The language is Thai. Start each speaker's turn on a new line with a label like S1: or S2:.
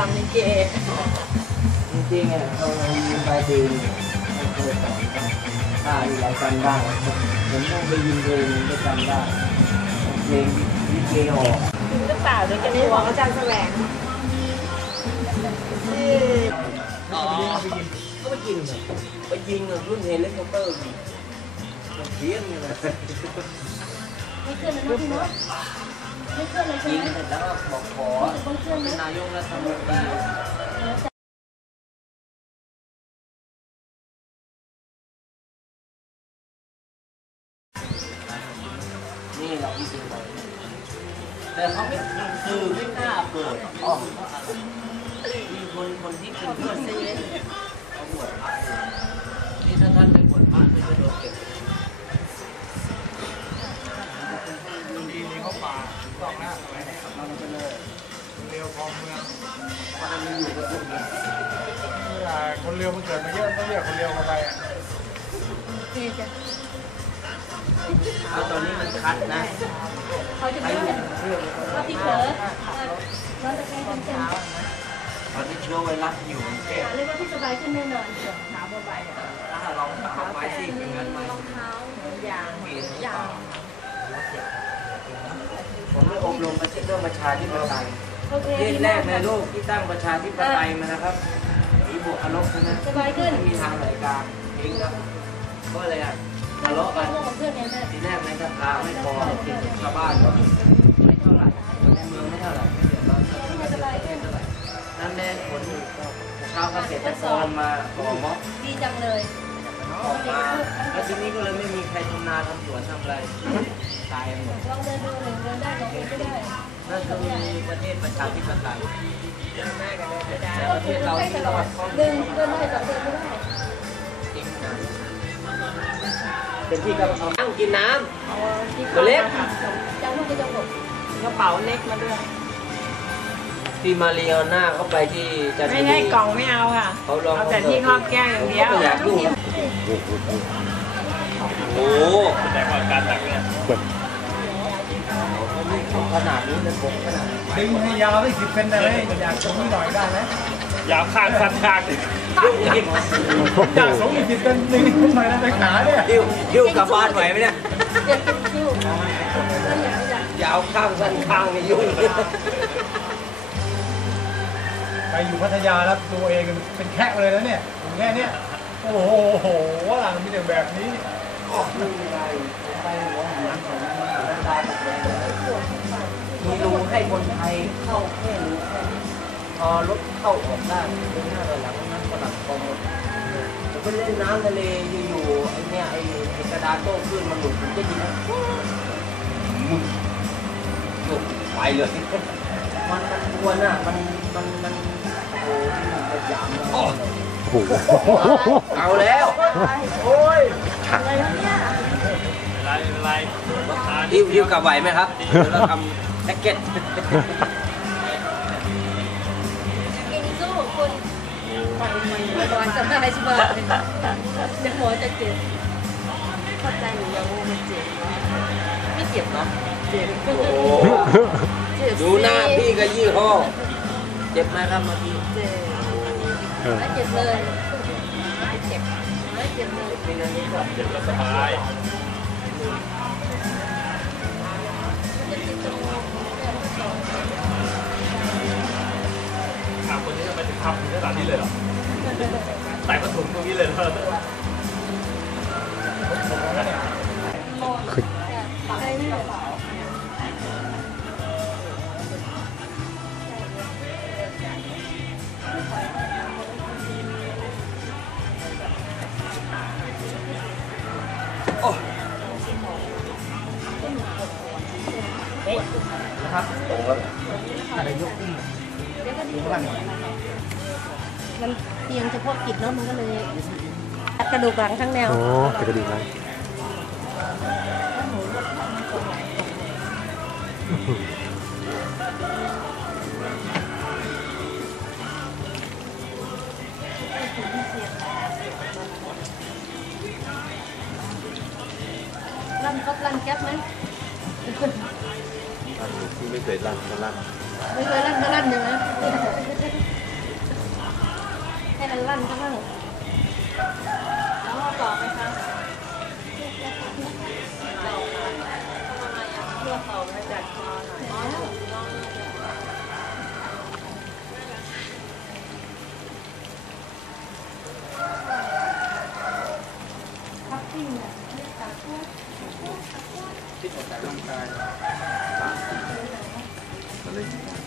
S1: ลำลิเก
S2: จริงๆอะเรายินไปดีไม่เคยสอนถ้าอีหลายจำได้ผมต้องไปยินเพลงก็จำได้เพลงลิเกออก
S1: จริงหรือเปล่าเดี๋ยวจะมีของอาจารย์แสวงที่
S2: อ๋อก็ไปยิงไปยิงรุ่นเฮลิคอปเตอร์เพี้ยนเลย
S3: ไม่เคลื่อนเลยนะพี่เนาะไม่เคลื่อนเลยใช่
S2: ยิง
S3: ไหม
S2: เสร็จแล้วก็บอกขอ
S3: ต้องเคลื่อนไหม
S2: เป็นนายกรัฐมนตรี นี่เราที่ดูไปแต่เขาไม่คือไม่กล้าเปิดออกมีคนคนที่เป็นเพื่อนเขาบวชพระอยู่นี่ถ้าท่านไม่บวชพระท่านจะโดนเก็บ
S4: ดีนี้เข้า ป่าต้องหน้าสมัยนี้
S2: มันไปเลย
S4: เร็วพอเมือง
S2: มันมีอยู่กับพวกนี้
S4: เวลาคนเร็วมันเกิดมาเยอะต้องเรียกคนเร็วมาไปอะ
S3: ดีจ้ะ
S2: เอาตอนนี้มันคัดนะ
S3: เขาจะ
S2: ใช้
S3: ไม่
S2: ห
S3: ได้
S2: นึ่งเครื่อง
S3: ว่าพี่เผลอเราจะใช้จริงๆ
S2: ตอนนี้เชื้อไวรัสอยู่แก้
S3: เรียกว่าพี่สบายขึ้นแน่นอน
S1: เท้าใบอะ
S2: ถ้าเราเอาไม้ซีกอย่างนั้นไหม
S3: เท้ายา
S1: ง
S2: เปลี่ยน
S1: ยาง
S2: ผมได้อบรมมาเรื่องประชาธิปไตย
S3: โอเค
S2: ประเทศ
S3: ดี
S2: แร
S3: มาก
S2: กในโลกที่ตั้งประชาธิปไตยมานะครับมีบวกอารมณ์นะ
S3: สบายขึ้น
S2: ไม่มีทางไหนกลางเองครับก็เลยอะทะเลาะกัน
S3: ร่วมกับเพื่อนไงแม่
S2: ทีแรกในสภาไม่พอชาวบ้านก็ไม่เท่าไหร่ในเมืองไม่เท่าไหร่ไม่เดือดร้อนเท่าไหร่ไม่เท่าไหร่นั่นแน่ผลชาวเกษตรกรมาก่อม็อบ
S3: ดีจังเลย
S2: ออกมา แล้วทีนี้ก็เลยไม่มีใครทำนาทำสวนทำอะไรตายหมด
S3: ลองเดินดูหนึ่งเดินได้ลองเดินก็ได้
S2: นั่นคือประเทศประชาธิปไตยแต่ประเทศเราที่
S3: ล
S2: ร
S3: อ
S2: อ
S3: ด
S2: ดข้อ
S3: เดินเดินได้แต่เดินไม่ได้
S2: จริงนะเป็นที่กำลังนั่งกินน้
S1: เอาที่
S2: ตัวเล็ก
S3: จังลูกจะจงหลบ
S1: กระเป๋าเล็กมาด้วยำ
S2: ที่มาเรียน่าเข้าไปที่จันทบุรี
S1: ไม่ได้กล่องไม่เอาค่ะ
S2: เขาลอง
S1: เอาแต่ที่ครอบแก้วอย่างเดียว
S2: โอ้โห
S4: แต่ก่อนการตักเนี่ย
S2: ขนาดนี้เลยผมขนาด
S4: ดึงให้ยาวได้สิบเซนได้ไหมอยากสูงหน่อยได้ไหมยาวข้างสั้นข้าง
S2: ยุ่งจริง
S4: อยากสูงอีกสิบเซนดึงขึ้นหน่อยนะในขาเนี่ย
S2: ยิ้วยิ้วกลับบ้านไหวไหมเนี่ย
S3: ยา
S2: วข้างสั้นข้างนี่ยุ่ง
S4: ไปอยู่พัทยาแล้วตัวเองเป็นแค่เลยนะเนี่ยอย่างแค่เนี้ยโอ้โหหลังมีแต่แบบนี้
S2: มีอะไรไปหัวหันของบรรดาตะเกียบมีรูให้คนไทยเข้าแค่รูแค่นี้พอรถเข้าออกได้เป็นหน้าเลยหลังนั้นฝรั่งกองหมดผมไปเล่นน้ำทะเลอยู่ๆไอ้เนี่ยไอ้ไอ้กระดานโต้คลื่นมันหลุดผมจะยิงนะมึงหลุดไปเลยมันมันควรอะมันมันมันโอ้โหมันยามเราเอาแล้วโอ้ย
S1: อะไรแล้วเนี่ย
S4: อะไรอะไร
S2: ยิวยิวกลับไหวไหมครับเดี๋ยวเราทำแพ็กเก็ต
S3: กินสู้คุณปล่อยมันก่อนจำได้ใช่ไหมเดี๋ยวหัวจะเจ็บ
S1: เข้าใจหนูยังว่ามันเจ็บไม่เจ็บเนาะเจ็บ
S2: โอ้โห
S1: เจ็บ
S2: ดูหน้าพี่ก็ยี่ห้อเจ็บไหมครับเมื่อกี้
S1: เจ็บ
S3: ไม่เจ็บเลย
S1: ไม่เจ็บเจ็บเลย
S2: เป็นอันนี้ก็
S4: เจ็บแล้วสบายถามคนนี้จะไปถึงทำถึงขนาดนี้เลยเหรอใส่ผ้าถุงตรงนี้เลยเหรอ
S3: ใช่ นี่ย
S2: นะครับโอ้โหอะไรยกขึ้น
S3: เดี๋ยวก็ดีมันเพียงเฉพาะกิจเนาะมันก็เลยกระดูกหลังทั้งแนว
S5: อ๋อแต่ก็ดีนะ
S3: ลั่นก๊อบลั่นแก๊ปไหม
S5: ที่ไม่เคยลั่นก็ลั่น
S3: ไม่เคยลั่นก็ลั่นใช่ไหมให้มันลั่นก็ลั่น
S1: แล้วมาต่อไหมคะเราทำไมอะเพื่อเขามาจัดคอหน่อยอ๋อ
S4: ที่ออกจากร่างกาย Thank you.